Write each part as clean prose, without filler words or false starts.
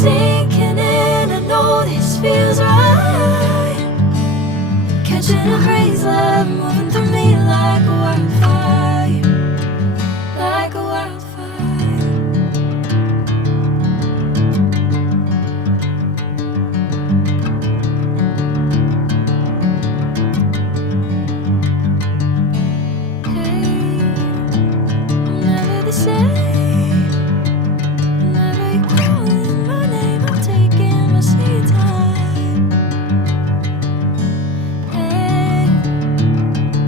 Sinking in, I know this feels right. Catching a crazy love moving through me like a wildfire, like a wildfire. Hey, I'm never the same. Whenever you're calling my name, I'm taking my sweet time. Hey,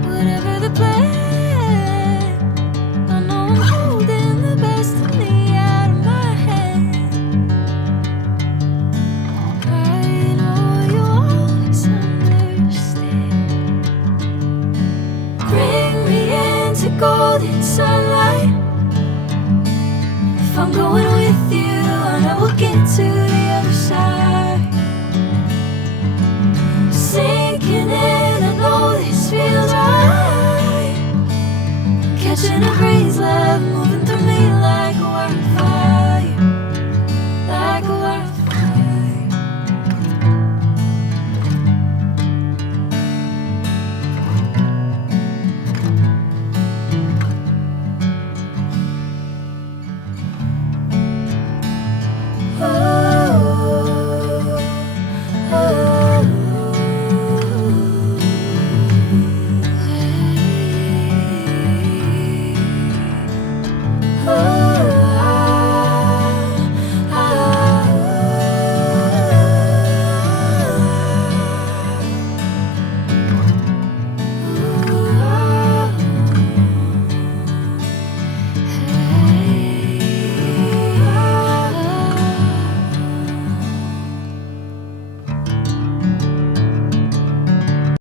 whatever the plan, I know I'm holding the best of me out of my hand. I know you always understand. Bring me into golden sunlight. If I'm going with you, I know we'll get to the other side. Sinking in, I know this feels right. Catching a crazy love moving through me like a wildfire.